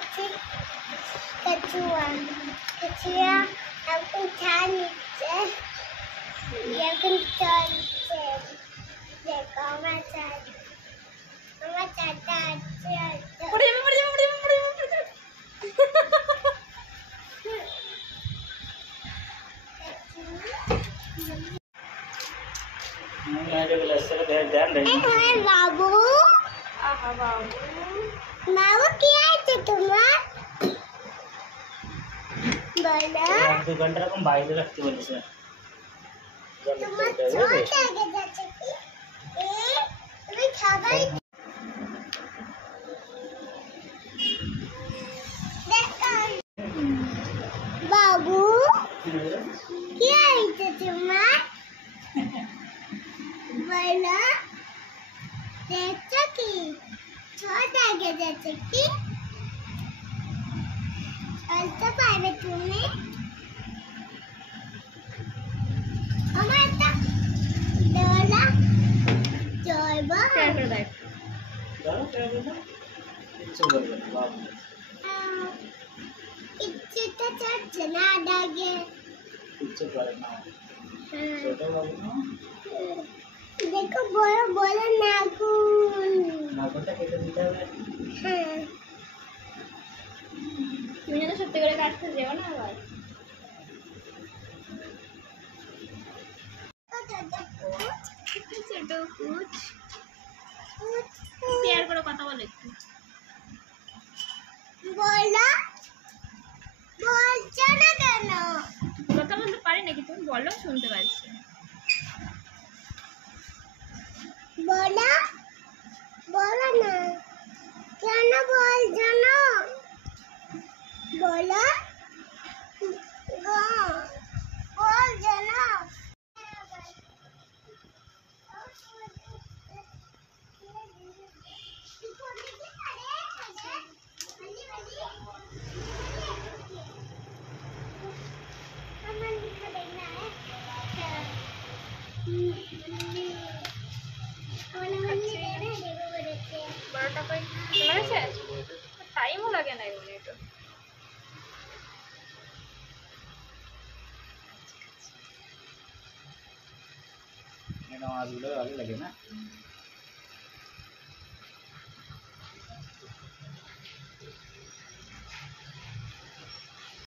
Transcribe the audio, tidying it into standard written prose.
Kecua, kecua, aku cari, dia kencang, dia kau macam cacat. बाबू बाबू क्या है तुम्हारा बोलो दो घंटा रकम बाइल रखती बोली सर तुम्हारा छोटा आगे जा सकती तुम्हें खाना ही बाबू क्या है तुम्हारा बोलो देखो कि छोटा आगे जा सकती चलते पाए तुम्हें हमारा डोला जोइबा इच्छे तो चढ़ना डागे देखो बोलो बोलो नाखून তুমি যেন সত্যি করে কাটতে যেও না আবার ছোট কুচ শেয়ার করে কথা বলো একটু बोलो बोलছো না কেন কথা বলতে পারি নাকি তুমি বলো শুনতে পাচ্ছি बोला बोला ना কেন বলছো না बोला बोलছো না বড়টা কই চলে গেছে টাইমও লাগে না এমনি তো आलू लगे ना